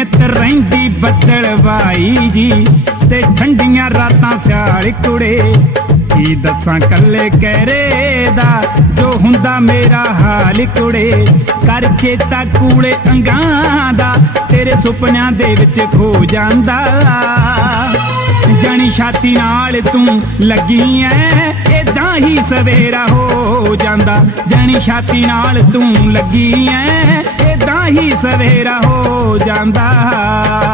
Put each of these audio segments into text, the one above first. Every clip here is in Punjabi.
ਨਿਤ ਰਹਿੰਦੀ ਬੱਦਲਵਾਈ ਜੀ ਤੇ ਠੰਡੀਆਂ ਰਾਤਾਂ ਸਿਆਲ ਕੁੜੇ। ਕੀ ਦੱਸਾਂ ਕੱਲੇ ਕਹਿਰੇ ਦਾ, ਜੋ ਹੁੰਦਾ ਮੇਰਾ ਹਾਲ ਕੁੜੇ। ਕਰ ਚੇਤਾ ਕੂੜੇ ਅੰਗਾਂ ਦਾ, ਤੇਰੇ ਸੁਪਨਿਆਂ ਦੇ ਵਿੱਚ ਖੋ ਜਾਂਦਾ। ਜਾਣੀ ਛਾਤੀ ਨਾਲ ਤੂੰ ਲੱਗੀ ਐ ਇਦਾਂ ਹੀ ਸਵੇਰਾ ਹੋ ਜਾਂਦਾ। ਜਾਣੀ ਛਾਤੀ ਨਾਲ ਤੂੰ ਲੱਗੀ ਐ ਹੀ ਸਵੇਰਾ ਹੋ ਜਾਂਦਾ।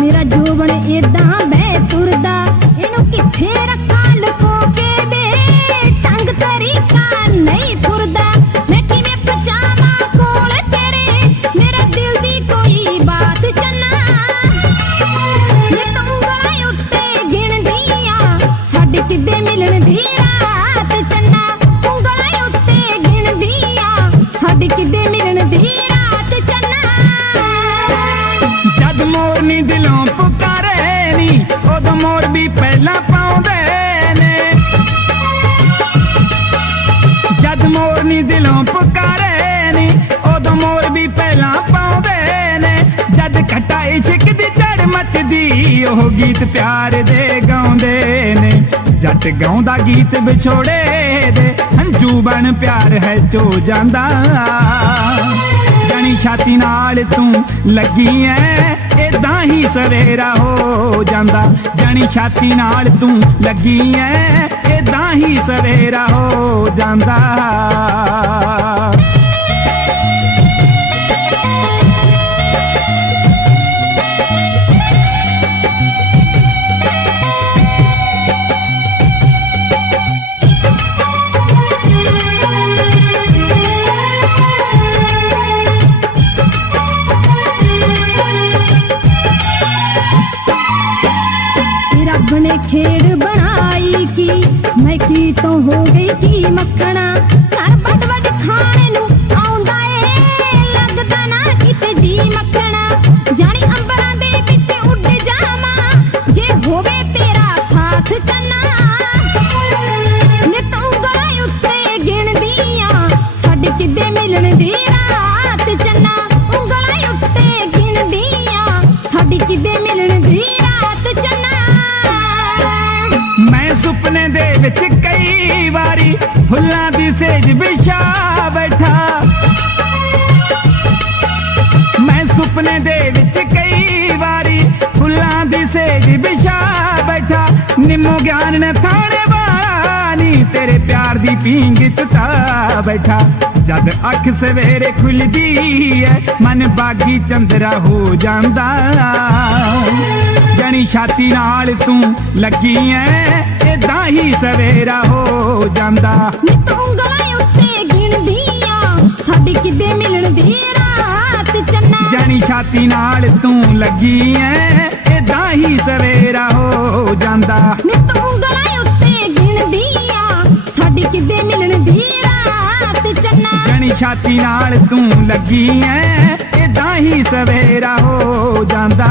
ਮੇਰਾ ਜੋਬਨ ਏਦਾਂ ਜਦ ਮੋਰਨੀ ਦਿਲੋਂ ਪੁਕਾਰੇ ਨੀ, ਉਦੋਂ ਮੋਰ ਵੀ ਪਹਿਲਾਂ ਪਾਉਂਦੇ ਨੇ। ਜਦ ਘਟਾ ਇਸ਼ਕ ਦੀ ਚੜ ਮੱਚਦੀ, ਉਹ ਗੀਤ ਪਿਆਰ ਦੇ ਗਾਉਂਦੇ ਨੇ। ਜੱਟ ਗਾਉਂਦਾ ਗੀਤ ਵਿਛੋੜੇ ਦੇ, ਹੰਝੂ ਬਣ ਪਿਆਰ ਹੈ ਜੋ ਜਾਂਦਾ। ਜਾਣੀ ਛਾਤੀ ਨਾਲ ਤੂੰ ਲੱਗੀ ਐ, ਏਦਾਂ ਹੀ ਸਵੇਰਾ ਹੋ ਜਾਂਦਾ। ਜਾਣੀ ਛਾਤੀ ਨਾਲ ਤੂੰ ਲੱਗੀ ਐ ਹੀ ਸਵੇਰਾ ਹੋ ਜਾਂਦਾ। ਕਿ ਰੱਬ ਨੇ ਖੇਡ ਬਣਾ ਹੋ ਮੱਖਣਾ ਫੁੱਲਾਂ ਦੀ ਸੇਜ ਵਿਛਾ ਬੈਠਾ। ਮੈਂ ਸੁਪਨੇ ਦੇ ਵਿੱਚ ਕਈ ਵਾਰੀ ਫੁੱਲਾਂ ਦੀ ਸੇਜ ਵਿਛਾ ਬੈਠਾ। ਨਿੰਮੋ ਗਿਆਨ ਨੇ ਥਾਣੇ ਵਾਲੀ, ਤੇਰੇ ਪਿਆਰ ਦੀ ਪੀਂਗ ਚੁਤਾ ਬੈਠਾ। ਜਦ ਅੱਖ ਸਵੇਰੇ ਖੁੱਲਦੀ ਐ, ਮਨ ਬਾਗੀ ਚੰਦਰਾ ਹੋ ਜਾਂਦਾ। ਜਾਣੀ ਛਾਤੀ ਨਾਲ ਤੂੰ ਲੱਗੀ ਐ ਹੀ ਸਵੇਰਾ ਹੋ ਜਾਂਦਾ। ਨਿਤ ਉਂਗਲਾਂ ਉੱਤੇ ਗਿਣਦੀਆਂ ਸਾਡੀ ਕਿੱਦੇ ਮਿਲਣ ਦੀ ਰਾਤ ਚੰਨਾ। ਜਾਣੀ ਛਾਤੀ ਨਾਲ ਤੂੰ ਲੱਗੀ ਐ ਏਦਾਂ ਹੀ ਸਵੇਰਾ ਹੋ ਜਾਂਦਾ। ਨਿਤ ਉਂਗਲਾਂ ਉੱਤੇ ਗਿਣਦੀਆਂ ਸਾਡੀ ਕਿੱਦੇ ਮਿਲਣ ਦੀ ਰਾਤ ਚੰਨਾ। ਜਾਣੀ ਛਾਤੀ ਨਾਲ ਤੂੰ ਲੱਗੀ ਐ ਏਦਾਂ ਹੀ ਸਵੇਰਾ ਹੋ ਜਾਂਦਾ।